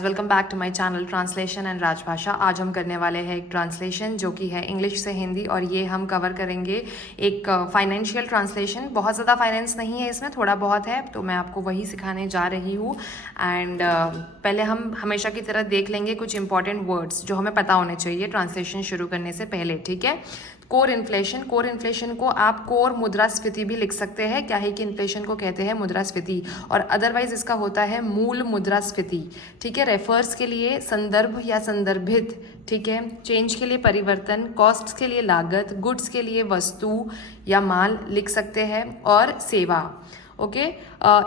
Welcome back to my channel translation and Rajbhasha. आज हम करने वाले हैं एक ट्रांसलेशन जो कि है इंग्लिश से हिंदी, और ये हम कवर करेंगे एक फाइनेंशियल ट्रांसलेशन। बहुत ज़्यादा फाइनेंस नहीं है इसमें, थोड़ा बहुत है, तो मैं आपको वही सिखाने जा रही हूँ। एंड पहले हम हमेशा की तरह देख लेंगे कुछ इंपॉर्टेंट वर्ड्स जो हमें पता होने चाहिए ट्रांसलेशन शुरू करने से पहले, ठीक है। कोर इन्फ्लेशन को आप कोर मुद्रास्फीति भी लिख सकते हैं। क्या है कि इन्फ्लेशन को कहते हैं मुद्रास्फीति, और अदरवाइज इसका होता है मूल मुद्रास्फीति, ठीक है। रेफर्स के लिए संदर्भ या संदर्भित, ठीक है। चेंज के लिए परिवर्तन, कॉस्ट्स के लिए लागत, गुड्स के लिए वस्तु या माल लिख सकते हैं, और सेवा, ओके।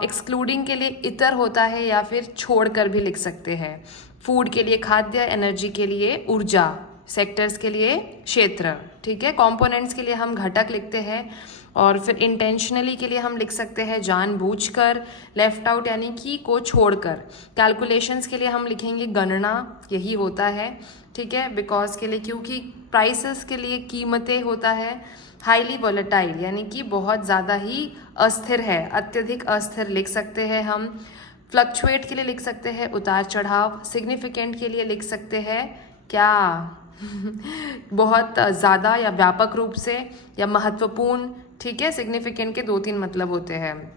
एक्सक्लूडिंग के लिए इतर होता है या फिर छोड़कर भी लिख सकते हैं। फूड के लिए खाद्य, एनर्जी के लिए ऊर्जा, सेक्टर्स के लिए क्षेत्र, ठीक है। कंपोनेंट्स के लिए हम घटक लिखते हैं, और फिर इंटेंशनली के लिए हम लिख सकते हैं जानबूझकर, लेफ्ट आउट यानी कि को छोड़कर। कैलकुलेशंस के लिए हम लिखेंगे गणना, यही होता है, ठीक है। बिकॉज के लिए, क्योंकि प्राइसेस के लिए कीमतें होता है। हाईली वोलेटाइल यानी कि बहुत ज़्यादा ही अस्थिर है, अत्यधिक अस्थिर लिख सकते हैं हम। फ्लक्चुएट के लिए लिख सकते हैं उतार चढ़ाव। सिग्निफिकेंट के लिए लिख सकते हैं क्या बहुत ज़्यादा या व्यापक रूप से, या महत्वपूर्ण, ठीक है। सिग्निफिकेंट के 2-3 मतलब होते हैं।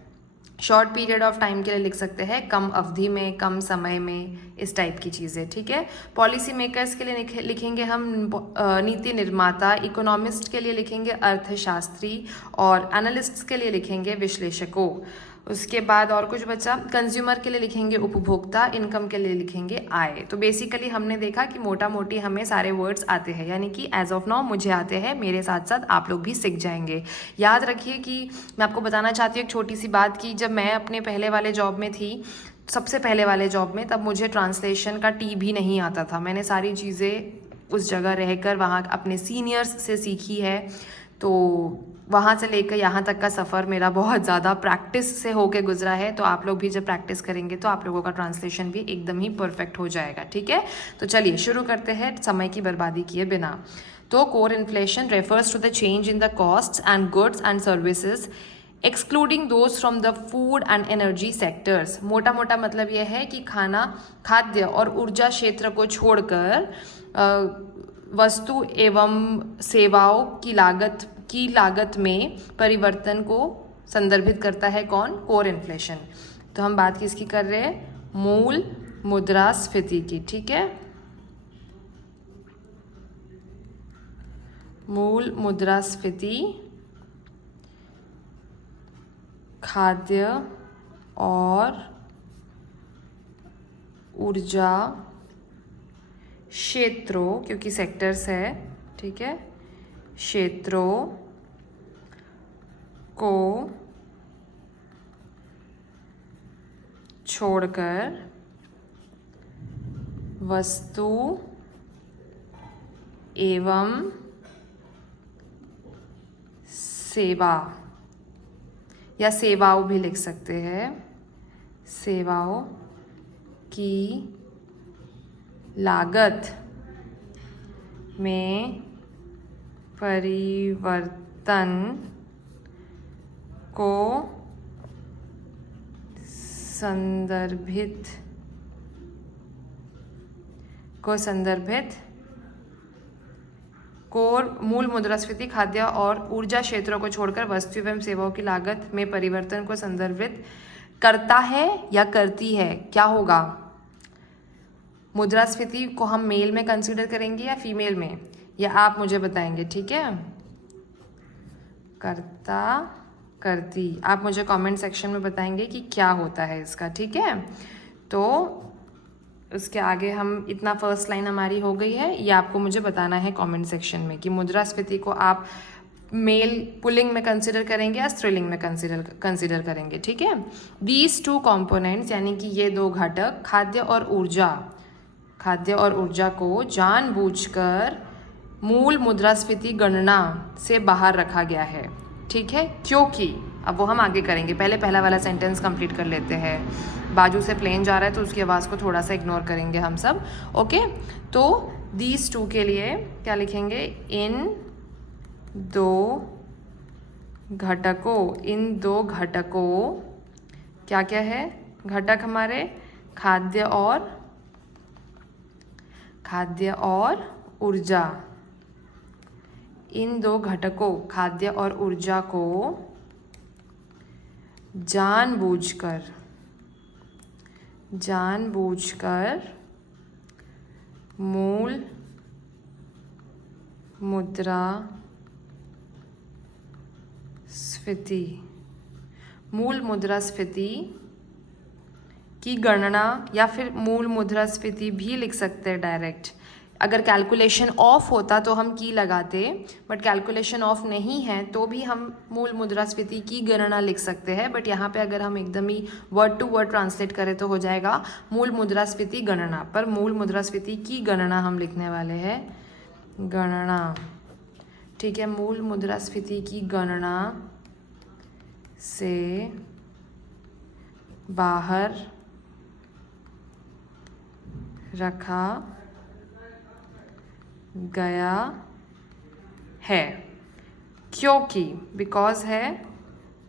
शॉर्ट पीरियड ऑफ टाइम के लिए लिख सकते हैं कम अवधि में, कम समय में, इस टाइप की चीज़ें, ठीक है। पॉलिसी मेकर्स के लिए लिखेंगे हम नीति निर्माता। इकोनॉमिस्ट के लिए लिखेंगे अर्थशास्त्री, और एनालिस्ट्स के लिए लिखेंगे विश्लेषकों। उसके बाद और कुछ बचा। कंज्यूमर के लिए लिखेंगे उपभोक्ता, इनकम के लिए लिखेंगे आय। तो बेसिकली हमने देखा कि मोटा मोटी हमें सारे वर्ड्स आते हैं, यानी कि एज ऑफ नाउ मुझे आते हैं, मेरे साथ साथ आप लोग भी सीख जाएंगे। याद रखिए कि मैं आपको बताना चाहती हूँ एक छोटी सी बात, की जब मैं अपने पहले वाले जॉब में थी, सबसे पहले वाले जॉब में, तब मुझे ट्रांसलेशन का टी भी नहीं आता था। मैंने सारी चीज़ें उस जगह रहकर वहाँ अपने सीनियर्स से सीखी है। तो वहाँ से लेकर यहाँ तक का सफ़र मेरा बहुत ज़्यादा प्रैक्टिस से होके गुजरा है। तो आप लोग भी जब प्रैक्टिस करेंगे तो आप लोगों का ट्रांसलेशन भी एकदम ही परफेक्ट हो जाएगा, ठीक है। तो चलिए शुरू करते हैं समय की बर्बादी किए बिना। तो core inflation refers to the change in the costs and goods and services excluding those from the food and energy sectors. मोटा मोटा मतलब यह है कि खाद्य और ऊर्जा क्षेत्र को छोड़कर वस्तु एवं सेवाओं की लागत में परिवर्तन को संदर्भित करता है कौन? Core inflation. तो हम बात किसकी कर रहे हैं? मूल मुद्रास्फीति की, ठीक है। मूल मुद्रास्फीति खाद्य और ऊर्जा क्षेत्रों, क्योंकि सेक्टर्स है, ठीक है, क्षेत्रों को छोड़कर वस्तु एवं सेवा, या सेवाओं भी लिख सकते हैं, सेवाओं की लागत में परिवर्तन को संदर्भित कोर मूल मुद्रास्फीति खाद्य और ऊर्जा क्षेत्रों को छोड़कर वस्तु एवं सेवाओं की लागत में परिवर्तन को संदर्भित करता है या करती है। क्या होगा? मुद्रास्फीति को हम मेल में कंसीडर करेंगे या फीमेल में, या आप मुझे बताएंगे, ठीक है। करता, करती, आप मुझे कमेंट सेक्शन में बताएंगे कि क्या होता है इसका, ठीक है। तो उसके आगे हम इतना, फर्स्ट लाइन हमारी हो गई है, ये आपको मुझे बताना है कमेंट सेक्शन में कि मुद्रास्फीति को आप मेल पुल्लिंग में कंसिडर करेंगे या स्त्रीलिंग में कंसिडर करेंगे, ठीक है। दीज टू कंपोनेंट्स यानी कि ये दो घटक खाद्य और ऊर्जा को जानबूझकर मूल मुद्रास्फीति गणना से बाहर रखा गया है, ठीक है। क्योंकि अब वो हम आगे करेंगे, पहले पहला वाला सेंटेंस कंप्लीट कर लेते हैं। बाजू से प्लेन जा रहा है तो उसकी आवाज़ को थोड़ा सा इग्नोर करेंगे हम सब, ओके। तो दीज टू के लिए क्या लिखेंगे? इन दो घटकों क्या क्या है? घटक हमारे खाद्य और खाद्य और ऊर्जा, इन दो घटकों खाद्य और ऊर्जा को जानबूझकर मूल मुद्रास्फीति की गणना, या फिर मूल मुद्रास्फीति भी लिख सकते हैं डायरेक्ट। अगर कैलकुलेशन ऑफ होता तो हम की लगाते, बट कैलकुलेशन ऑफ नहीं है तो भी हम मूल मुद्रास्फीति की गणना लिख सकते हैं। बट यहाँ पे अगर हम एकदम ही वर्ड टू वर्ड ट्रांसलेट करें तो हो जाएगा मूल मुद्रास्फीति गणना, पर मूल मुद्रास्फीति की गणना हम लिखने वाले हैं, गणना। ठीक है, मूल मुद्रास्फीति की गणना से बाहर रखा गया है, क्योंकि, बिकॉज है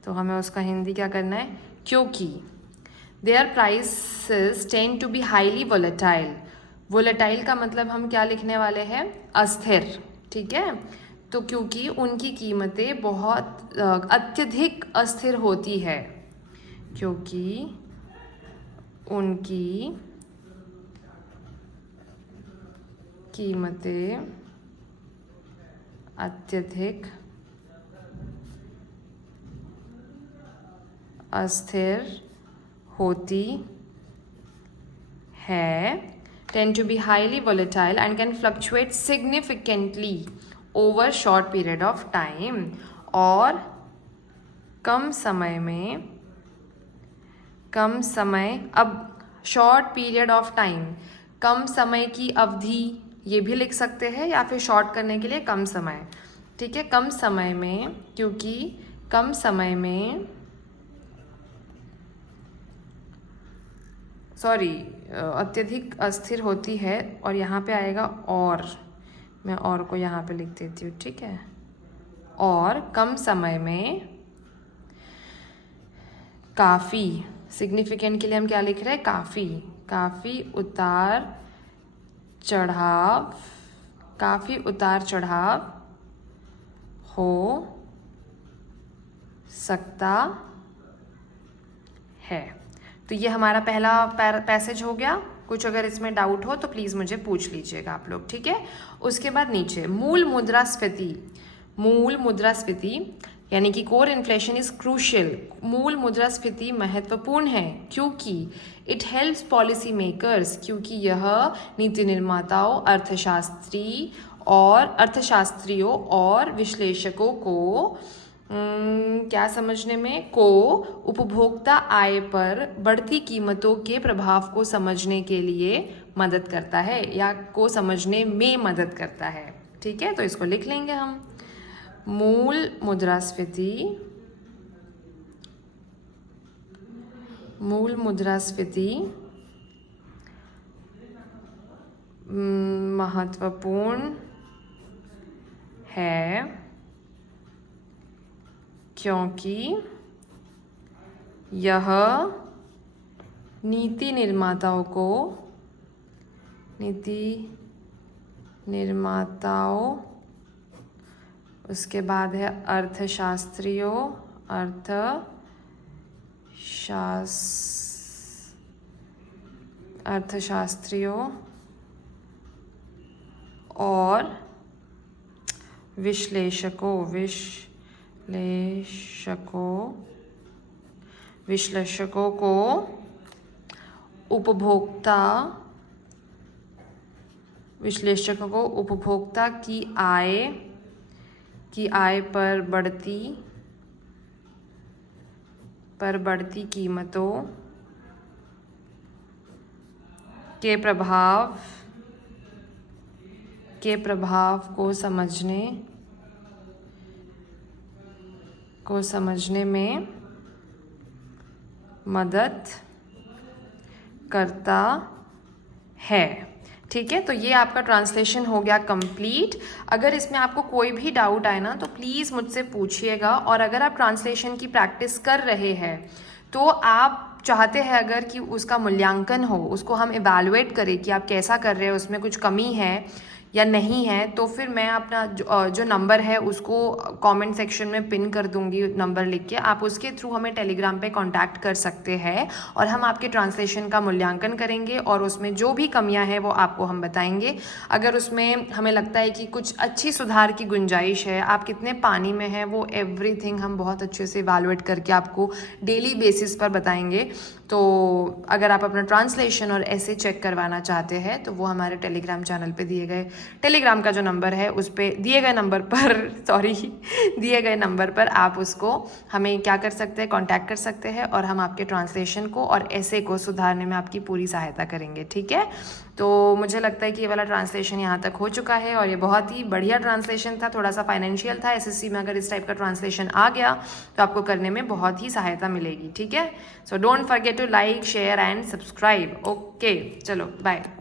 तो हमें उसका हिंदी क्या करना है, क्योंकि their prices tend to be highly volatile. Volatile का मतलब हम क्या लिखने वाले हैं, अस्थिर। ठीक है, तो क्योंकि उनकी कीमतें बहुत अत्यधिक अस्थिर होती है, क्योंकि उनकी कीमतें अत्यधिक अस्थिर होती है, tend to be highly volatile and can fluctuate significantly over short period of time, और कम समय, अब शॉर्ट पीरियड ऑफ टाइम, कम समय की अवधि, ये भी लिख सकते हैं, या फिर शॉर्ट करने के लिए कम समय। ठीक है, कम समय में, क्योंकि कम समय में, अत्यधिक अस्थिर होती है, और यहाँ पे आएगा और, मैं और को यहाँ पे लिख देती हूँ। ठीक है, और कम समय में काफ़ी, सिग्निफिकेंट के लिए हम क्या लिख रहे हैं, काफ़ी उतार चढ़ाव हो सकता है। तो ये हमारा पहला पैसेज हो गया। कुछ अगर इसमें डाउट हो तो प्लीज़ मुझे पूछ लीजिएगा आप लोग। ठीक है, उसके बाद नीचे मूल मुद्रास्फीति यानी कि कोर इन्फ्लेशन इज क्रूशियल। मूल मुद्रास्फीति महत्वपूर्ण है क्योंकि इट हेल्प्स पॉलिसी मेकर्स, क्योंकि यह नीति निर्माताओं, अर्थशास्त्रियों और विश्लेषकों को क्या समझने में, उपभोक्ता आय पर बढ़ती कीमतों के प्रभाव को समझने के लिए मदद करता है, या को समझने में मदद करता है। ठीक है, तो इसको लिख लेंगे हम। मूल मुद्रास्फीति महत्वपूर्ण है क्योंकि यह नीति निर्माताओं, उसके बाद है अर्थशास्त्रियों और विश्लेषकों को उपभोक्ता की आय पर बढ़ती कीमतों के प्रभाव को समझने में मदद करता है। ठीक है, तो ये आपका ट्रांसलेशन हो गया कंप्लीट। अगर इसमें आपको कोई भी डाउट आए ना तो प्लीज़ मुझसे पूछिएगा, और अगर आप ट्रांसलेशन की प्रैक्टिस कर रहे हैं तो आप चाहते हैं अगर कि उसका मूल्यांकन हो, उसको हम इवैल्यूएट करें कि आप कैसा कर रहे हो, उसमें कुछ कमी है या नहीं है, तो फिर मैं अपना जो नंबर है उसको कमेंट सेक्शन में पिन कर दूंगी, नंबर लिख के। आप उसके थ्रू हमें टेलीग्राम पे कांटेक्ट कर सकते हैं और हम आपके ट्रांसलेशन का मूल्यांकन करेंगे और उसमें जो भी कमियां हैं वो आपको हम बताएंगे। अगर उसमें हमें लगता है कि कुछ अच्छी सुधार की गुंजाइश है, आप कितने पानी में हैं, वो एवरीथिंग हम बहुत अच्छे से इवैल्यूएट करके आपको डेली बेसिस पर बताएंगे। तो अगर आप अपना ट्रांसलेशन और ऐसे चेक करवाना चाहते हैं तो वो हमारे टेलीग्राम चैनल पे दिए गए, टेलीग्राम का जो नंबर है उस पर दिए गए नंबर पर दिए गए नंबर पर आप उसको हमें क्या कर सकते हैं, कांटेक्ट कर सकते हैं और हम आपके ट्रांसलेशन को और ऐसे को सुधारने में आपकी पूरी सहायता करेंगे। ठीक है, तो मुझे लगता है कि ये वाला ट्रांसलेशन यहाँ तक हो चुका है और ये बहुत ही बढ़िया ट्रांसलेशन था, थोड़ा सा फाइनेंशियल था। एसएससी में अगर इस टाइप का ट्रांसलेशन आ गया तो आपको करने में बहुत ही सहायता मिलेगी। ठीक है, so don't forget to like, share and subscribe. Okay, चलो बाय।